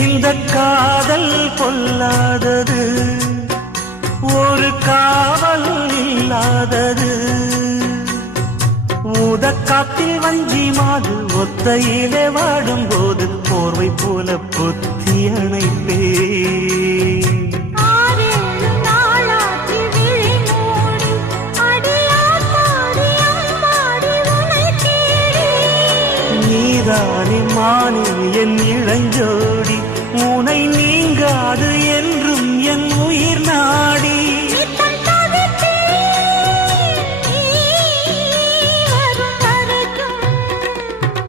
இந்த காதல் பொல்லாதது, ஒரு காவல் இல்லாதது. ஊதக்காத்தில் வஞ்சி மாது ஒத்தையிலே வாடும்போது போர்வை போல பொத்தி அணைப்பே. நீதானே மானே என் இளஞ்சோடி, உனை நீங்காது என்றும் என் உயிர் நாடி.